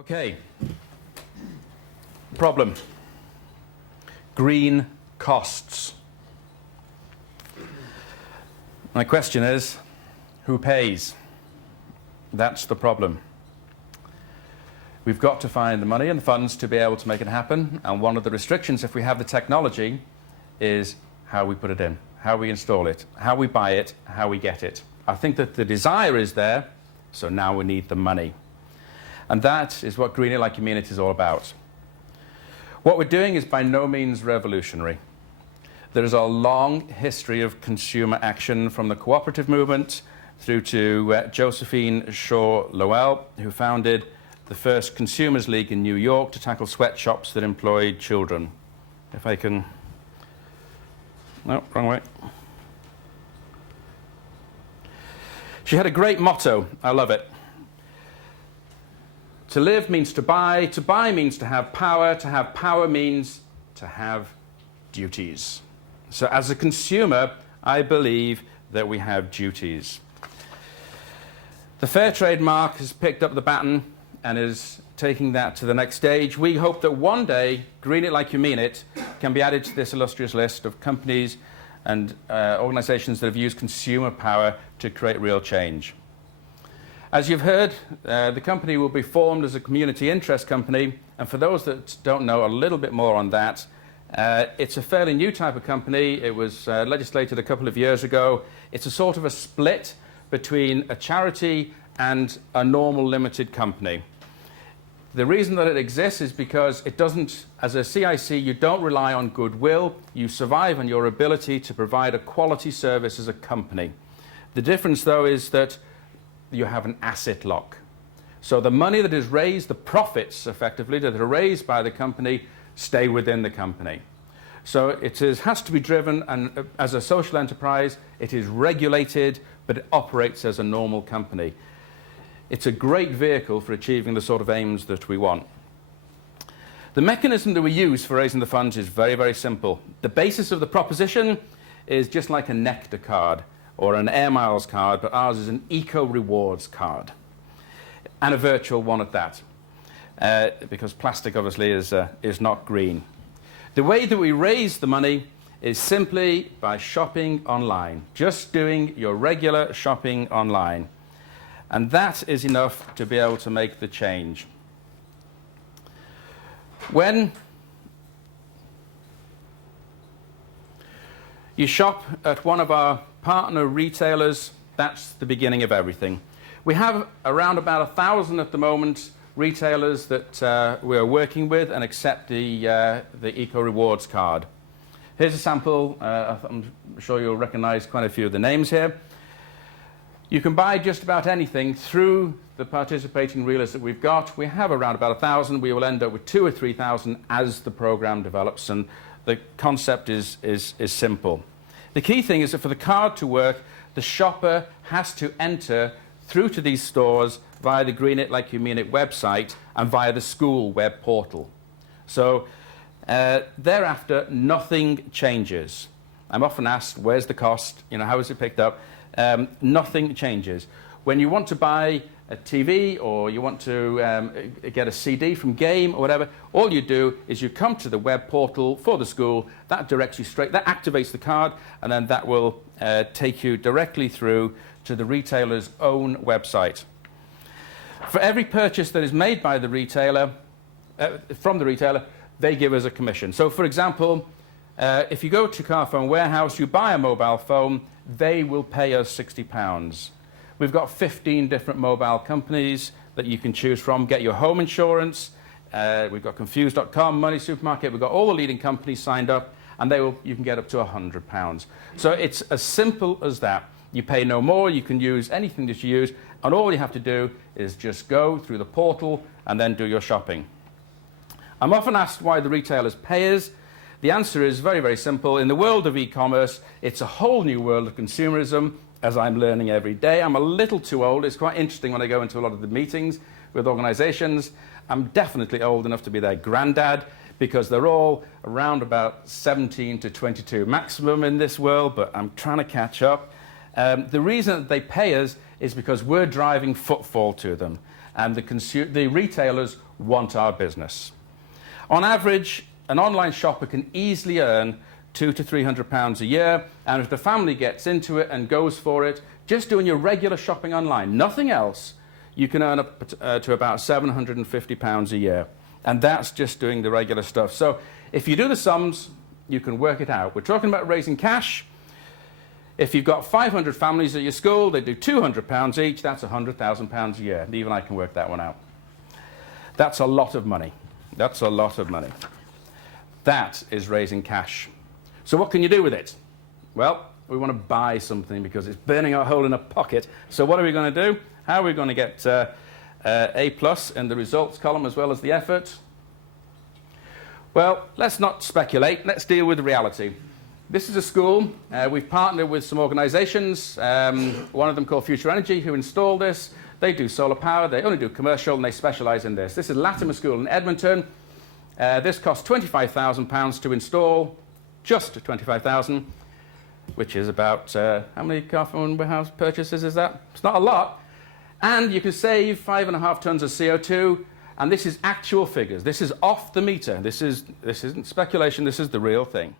Okay. Problem. Green costs. My question is, who pays? That's the problem. We've got to find the money and the funds to be able to make it happen, and one of the restrictions, if we have the technology, is how we put it in, how we install it, how we buy it, how we get it. I think that the desire is there, so now we need the money. And that is what Green It Like You Mean It is all about. What we're doing is by no means revolutionary. There is a long history of consumer action from the cooperative movement through to Josephine Shaw Lowell, who founded the first Consumers League in New York to tackle sweatshops that employed children. If I can... No, wrong way. She had a great motto. I love it. To live means to buy means to have power means to have duties. So as a consumer, I believe that we have duties. The Fair Trade mark has picked up the baton and is taking that to the next stage. We hope that one day, Green It Like You Mean It can be added to this illustrious list of companies and organizations that have used consumer power to create real change. As you've heard, the company will be formed as a community interest company, and for those that don't know a little bit more on that, it's a fairly new type of company. It was legislated a couple of years ago. It's a sort of a split between a charity and a normal limited company. The reason that it exists is because it doesn't, as a CIC, you don't rely on goodwill. You survive on your ability to provide a quality service as a company. The difference, though, is that you have an asset lock. So the money that is raised, the profits, effectively, that are raised by the company, stay within the company. So it has to be driven, and as a social enterprise, it is regulated, but it operates as a normal company. It's a great vehicle for achieving the sort of aims that we want. The mechanism that we use for raising the funds is very, very simple. The basis of the proposition is just like a Nectar card or an Air Miles card, but ours is an Eco Rewards card, and a virtual one at that, because plastic obviously is not green. The way that we raise the money is simply by shopping online, just doing your regular shopping online. And that is enough to be able to make the change. When you shop at one of our partner retailers, that's the beginning of everything. We have around about 1,000 at the moment retailers that we are working with and accept the Eco Rewards card. Here's a sample. I'm sure you'll recognize quite a few of the names here. You can buy just about anything through the participating retailers that we've got. We have around about 1,000. We will end up with 2,000 or 3,000 as the program develops, and the concept is simple. The key thing is that for the card to work, the shopper has to enter through to these stores via the Green It Like You Mean It website and via the school web portal. So thereafter, nothing changes. I'm often asked, where's the cost? You know, how is it picked up? Nothing changes. When you want to buy a TV or you want to get a CD from Game or whatever, all you do is you come to the web portal for the school, that directs you straight, that activates the card, and then that will take you directly through to the retailer's own website. For every purchase that is made by the retailer, from the retailer, they give us a commission. So for example, if you go to Carphone Warehouse, you buy a mobile phone, they will pay us £60. We've got 15 different mobile companies that you can choose from. Get your home insurance. We've got Confused.com, Money Supermarket. We've got all the leading companies signed up, and you can get up to £100. So it's as simple as that. You pay no more. You can use anything that you use, and all you have to do is just go through the portal and then do your shopping. I'm often asked why the retailers pay us. The answer is very, very simple. In the world of e-commerce, it's a whole new world of consumerism, as I'm learning every day. I'm a little too old. It's quite interesting when I go into a lot of the meetings with organizations. I'm definitely old enough to be their granddad, because they're all around about 17 to 22 maximum in this world, but I'm trying to catch up. The reason that they pay us is because we're driving footfall to them, and the retailers want our business. On average, an online shopper can easily earn £200 to £300 a year, and if the family gets into it and goes for it, just doing your regular shopping online, nothing else, you can earn up to about £750 a year. And that's just doing the regular stuff. So if you do the sums, you can work it out. We're talking about raising cash. If you've got 500 families at your school, they do £200 each, that's £100,000 a year. And even I can work that one out. That's a lot of money. That's a lot of money. That is raising cash. So what can you do with it? Well, we want to buy something because it's burning a hole in a pocket. So what are we going to do? How are we going to get A+ in the results column as well as the effort? Well, let's not speculate. Let's deal with reality. This is a school. We've partnered with some organizations, one of them called Future Energy, who installed this. They do solar power. They only do commercial, and they specialize in this. This is Latimer School in Edmonton. This cost £25,000 to install, just £25,000, which is about, how many car phone warehouse purchases is that? It's not a lot. And you can save 5.5 tons of CO2, and this is actual figures. This is off the meter. This isn't speculation. This is the real thing.